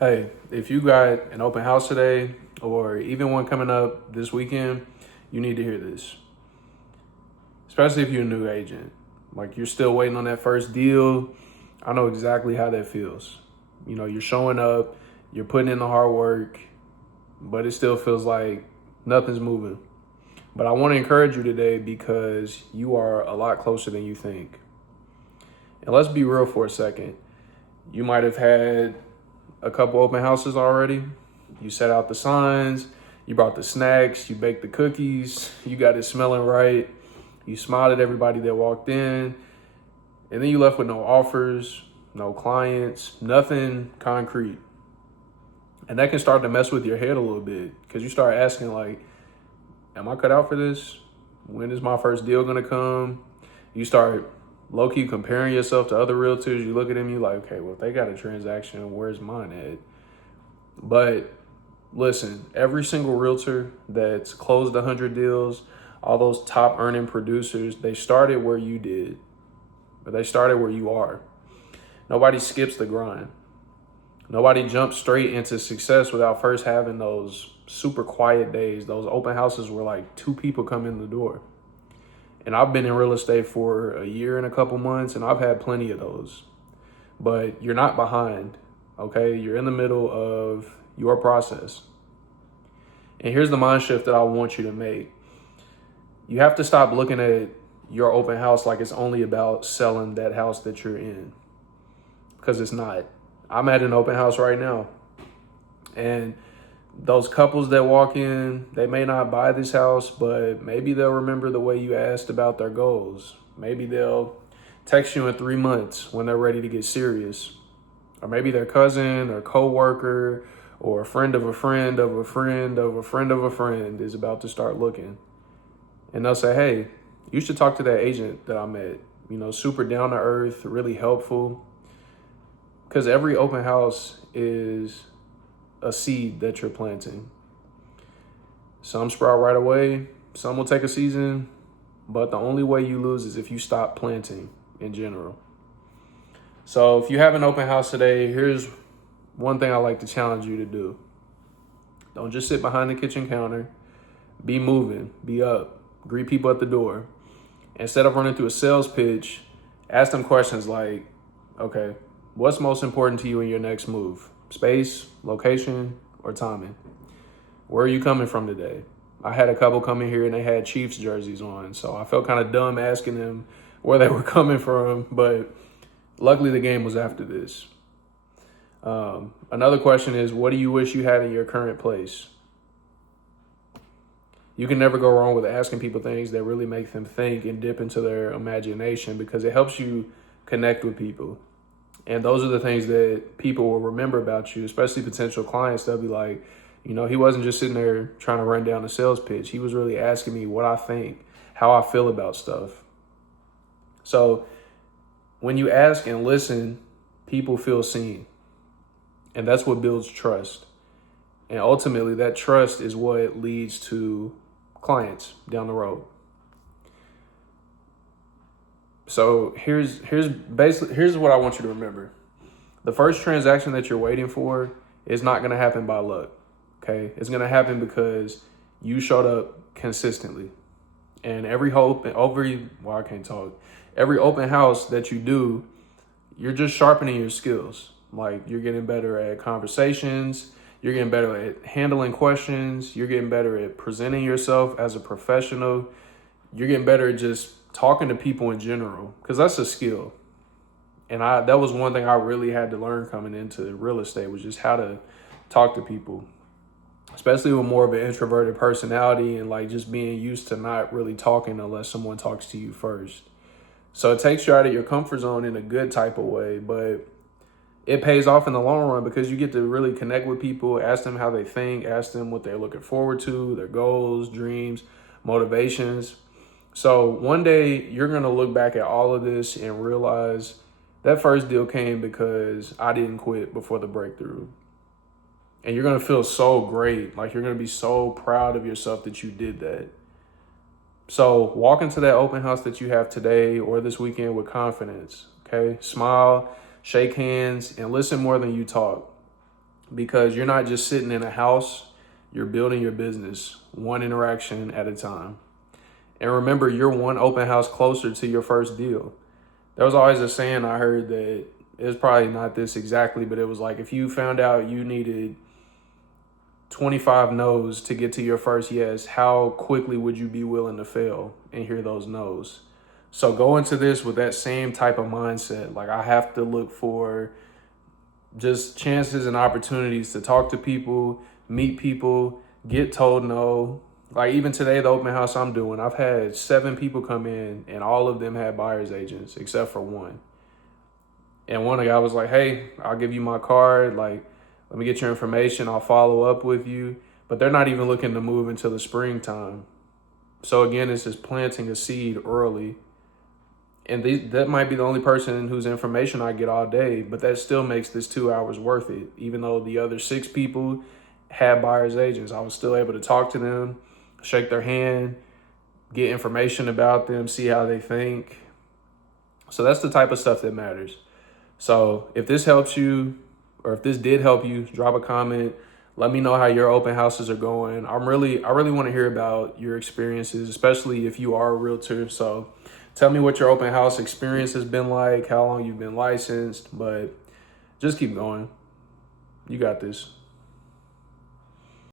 Hey, if you got an open house today or even one coming up this weekend, you need to hear this. Especially if you're a new agent. Like you're still waiting on that first deal. I know exactly how that feels. You're showing up, you're putting in the hard work, but it still feels like nothing's moving. But I want to encourage you today because you are a lot closer than you think. And let's be real for a second. You might have had a couple open houses already. You set out the signs, you brought the snacks, you baked the cookies, you got it smelling right, you smiled at everybody that walked in, and then you left with no offers, no clients, nothing concrete. And that can start to mess with your head a little bit because you start asking, like, am I cut out for this? When is my first deal gonna come? You start low key comparing yourself to other realtors. You look at them, you like, okay, well, if they got a transaction, where's mine at? But listen, every single realtor that's closed 100 deals, all those top earning producers, they started where you did, but they started where you are. Nobody skips the grind. Nobody jumps straight into success without first having those super quiet days, those open houses where like two people come in the door. And I've been in real estate for a year and a couple months, and I've had plenty of those. But you're not behind, okay? You're in the middle of your process. And here's the mind shift that I want you to make. You have to stop looking at your open house like it's only about selling that house that you're in, because it's not. I'm at an open house right now, and those couples that walk in, they may not buy this house, but maybe they'll remember the way you asked about their goals. Maybe they'll text you in 3 months when they're ready to get serious. Or maybe their cousin or coworker or a friend of a friend of a friend of a friend of a friend is about to start looking. And they'll say, hey, you should talk to that agent that I met. Super down to earth, really helpful. Because every open house is a seed that you're planting. Some sprout right away, some will take a season, but the only way you lose is if you stop planting in general. So if you have an open house today, here's one thing I like to challenge you to do. Don't just sit behind the kitchen counter. Be moving, be up, greet people at the door. Instead of running through a sales pitch, ask them questions like, okay, what's most important to you in your next move? Space, location, or timing? Where are you coming from today? I had a couple come in here and they had Chiefs jerseys on, so I felt kind of dumb asking them where they were coming from, but luckily the game was after this. Another question is, what do you wish you had in your current place? You can never go wrong with asking people things that really make them think and dip into their imagination, because it helps you connect with people. And those are the things that people will remember about you, especially potential clients. They'll be like, he wasn't just sitting there trying to run down a sales pitch. He was really asking me what I think, how I feel about stuff. So when you ask and listen, people feel seen. And that's what builds trust. And ultimately, that trust is what leads to clients down the road. So here's what I want you to remember. The first transaction that you're waiting for is not going to happen by luck. Okay? It's going to happen because you showed up consistently. And every open house that you do, you're just sharpening your skills. Like, you're getting better at conversations, you're getting better at handling questions, you're getting better at presenting yourself as a professional, you're getting better at just talking to people in general, because that's a skill. And that was one thing I really had to learn coming into real estate, was just how to talk to people, especially with more of an introverted personality and like just being used to not really talking unless someone talks to you first. So it takes you out of your comfort zone in a good type of way, but it pays off in the long run because you get to really connect with people, ask them how they think, ask them what they're looking forward to, their goals, dreams, motivations. So one day you're going to look back at all of this and realize that first deal came because I didn't quit before the breakthrough. And you're going to feel so great. Like, you're going to be so proud of yourself that you did that. So walk into that open house that you have today or this weekend with confidence. Okay. Smile, shake hands, and listen more than you talk. because you're not just sitting in a house, you're building your business one interaction at a time. And remember, you're one open house closer to your first deal. There was always a saying I heard that it's probably not this exactly, but it was like if you found out you needed 25 no's to get to your first yes, how quickly would you be willing to fail and hear those no's? So go into this with that same type of mindset. Like, I have to look for just chances and opportunities to talk to people, meet people, get told no. Like, even today, the open house I'm doing, I've had 7 people come in and all of them had buyer's agents except for one. And one guy was like, hey, I'll give you my card. Like, let me get your information. I'll follow up with you. But they're not even looking to move until the springtime. So again, it's just planting a seed early. And that might be the only person whose information I get all day, but that still makes this 2 hours worth it. Even though the other 6 people had buyer's agents, I was still able to talk to them, shake their hand, get information about them, see how they think. So that's the type of stuff that matters. So if this helps you, or if this did help you, drop a comment. Let me know how your open houses are going. I really want to hear about your experiences, especially if you are a realtor. So tell me what your open house experience has been like, how long you've been licensed, but just keep going. You got this.